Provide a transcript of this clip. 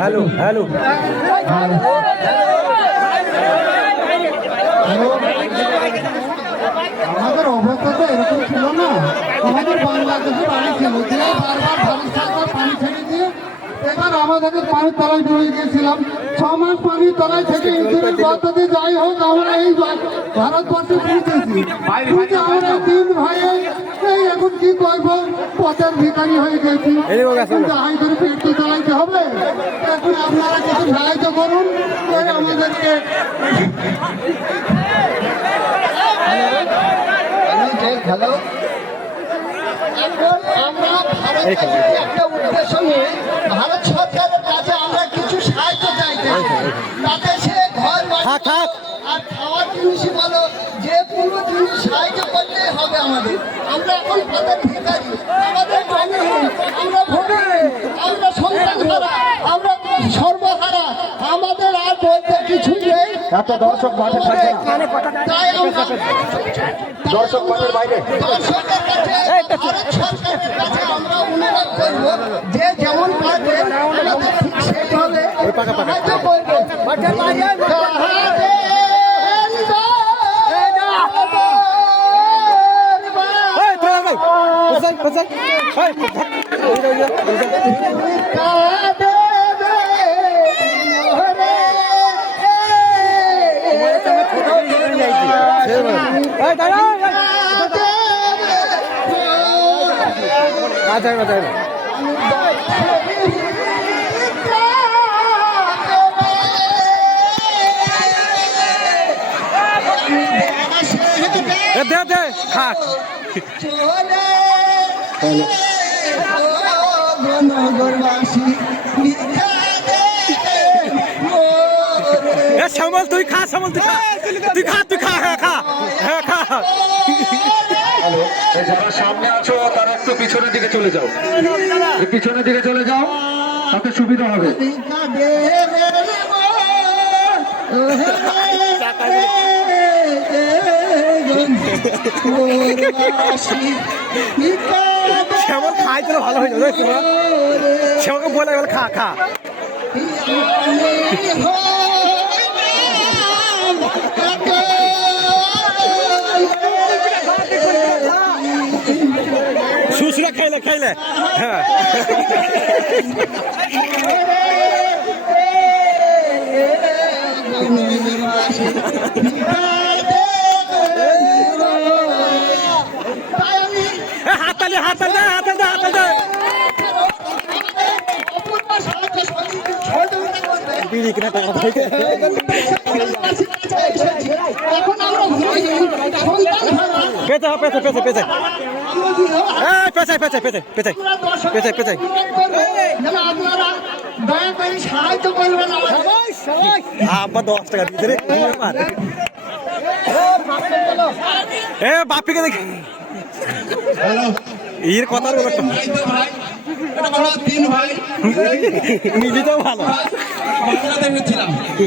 Hello hello আমাদের অবস্থা তো এরকম ছিল না। আমাদের বাংলাদেশে পানি ছিল, যে বারবার ভারত সরকার পানি ছেড়ে দিয়ে এবার আমাদেরকে পানির তলায় ডুবে গিয়েছিলাম। 6 মাস পানির তলায় থেকে ইন্স্যুরেন্স পদ্ধতি যাই হোক আমরা এই ভারতবর্ষে পৌঁছেছি। কিন্তু আমরা 3 ভাইয়ে এই এখন কি করবো, পথের ভিখারি হয়ে গেছি। যাই করে পেট তো চালাইতে হবে। এখন আপনারা কিছু সাহায্য করুন আমাদেরকে। হ্যালো, এখন আমরা একটা উদ্দেশ্য নিয়ে ভারত সরকারের কাছে আমরা কিছু সাহায্য চাইতে, তাতে সে ঘর আর খাওয়ার জিনিসই বলো, যে কোনো জিনিস সাহায্য করতে হবে আমাদের। আমরা এখন পথের ভিখারি, আমাদের জমিহীন, আমরা ভূমিহীন, আমরা সন্তান হারা, আমরা সর্বহারা, আমাদের আর বলতে কিছুই নেই। এত দর্শক মাঠে থাকে না, তাই আমরা দর্শক মাঠের বাইরে দর্শকের কাছে, ভারত সরকারের কাছে আমরা অনুরোধ করবো যে যেমন পারবে আমাদের ঠিক সেইভাবে সাহায্য করবে। শ্যামল তুই খা, শ্যামল তুই খা, তুই খা, তুই খা, হ্যাঁ খা, হ্যাঁ খা। যারা সামনে আছো তারা একটু পিছনের দিকে চলে যাও, পিছনের দিকে চলে যাও, তাতে সুবিধা হবে। শ্যামল খাই তো ভালো হয়ে যাবে, শ্যামলকে বলে গেল খা খা। শুশুরা খাইলে খাইলে হ্যাঁ হাতালে হাতালে হাতালে হাতালে বিড়ি কিনা টাকা পাইতে পেঁচা পেঁচা পেঁচা পেঁচা পেঁচাই পেঁচাই পেঁচাই পেঁচাই পেঁচাই পেঁচাই সাহায্য করবেন। আব্বা 10 টাকা দিতে রে এ বাপিকে দেখি এর কথা মিলিতেও ভালো।